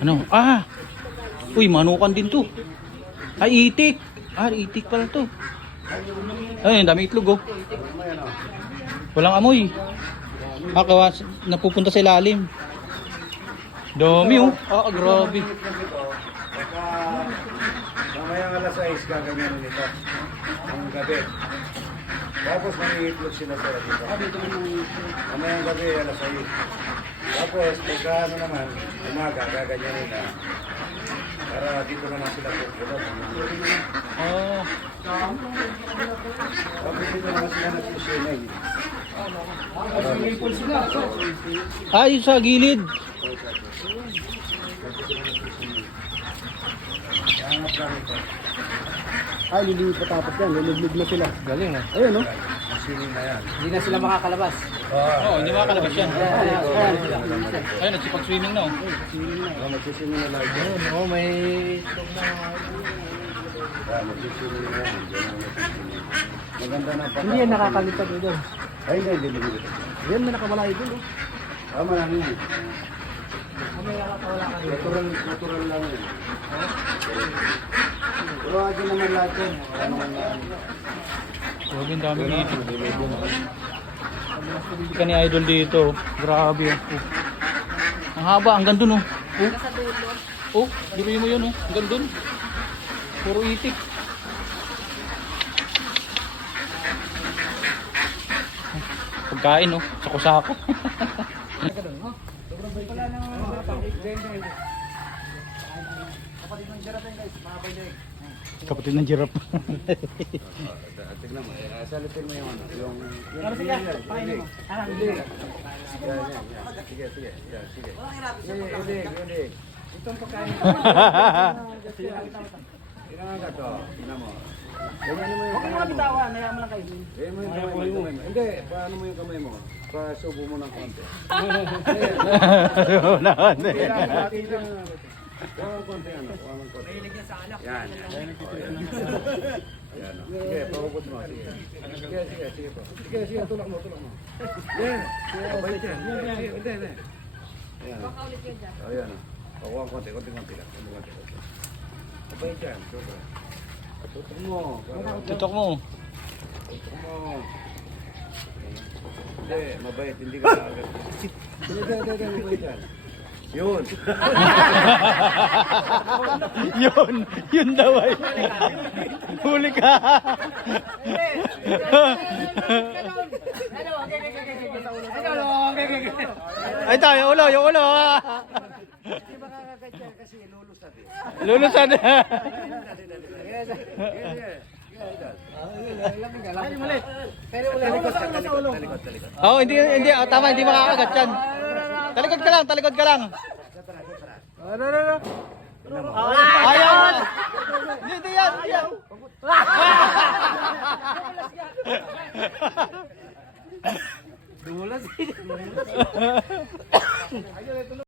Ano? Ah! Uy, manukan din to. Ay, itik. Ah, itik pala to. Ay, dami itlog oh. Walang amoy. Ah, kawa, napupunta sa ilalim. Dami oh. Ah, grabe. Pagka mamaya alas 6 gaganyanin ito. Ang gabi. Tapos mangiitlog sila sa dito. Mamaya ang gabi alas 6. Tapos pagka ano naman, umaga gaganyanin na. Para dito naman sila pupunod. Oh. Tapos dito naman sila nagsisinay. Ah, yung sa gilid. Ay, lilipat tapos yan. Lulublig na sila. Galing ah. Ayun, no? Masining na yan. Hindi na sila makakalabas. Oo. Oh, hindi makakalabas yan. Ayun, nagsipag-swimming na oh. Oh, magsisining na lang yan. Oo, may... Ah, magsisining na yan. Maganda na pa. Hindi yan nakakalipad doon. Ay, hindi, hindi, hindi. Yan na nakawala doon. oh. Yun. May nakakawala ka doon. Natural, natural lang yun. Pero akin naman lahat yan. Ano man lang. Grabe, ang dami itik. Ka ni Idol dito. Grabe oh. Ang haba, hanggang dun oh. Oh, oh diruin mo yun oh. Hanggang dun. Puro itik. Pagkain oh, sako-sako. Kapatid ng giraffe. Tignan mo, eh, salitin mo yung ano. Yung, yung, ano sige, pakainin mo. Hindi. Yan, yan, yan. Sige, sige. Yan, sige. Sige, hindi, hindi. Itong pagkain. Tingnan ka to. Tingnan mo. Ganyan mo yung kamay mo. naya mo lang kayo. Ganyan mo yung kamay mo. Hindi, paano mo yung kamay mo? Pasubo mo ng konti. Unahan Hindi lang, natin lang. Huwag ang konti ano, huwag ang konti. Yan, yan. Yan. Oh. Sige, pahukot mo. Sige. Sige, sige, sige po. Sige, sige, tulak mo, tulak mo. Yan. Mabait yan. Hindi, hindi. Yan. Oh, yan. oh. Ang konti, konti, konti lang. Konti, konti, konti. Mabait yan, sobra. Tutok mo. Tutok mo. Tutok mo. Hindi, mabait, hindi ka agad. Hindi, hindi, hindi, mabait yan. Yun. yun, yun daw ay. Huli ka. Ay tayo, yung ulo, yung ulo. Kasi lulusad eh. Lulusan. Talikod, talikod, talikod. oh, hindi, hindi, oh, tama, hindi makakagat yan. Talikod ka lang, talikod ka lang. Ano, ano, ano? Ayaw. Hindi, hindi yan, hindi yan. ดูแล้วสิ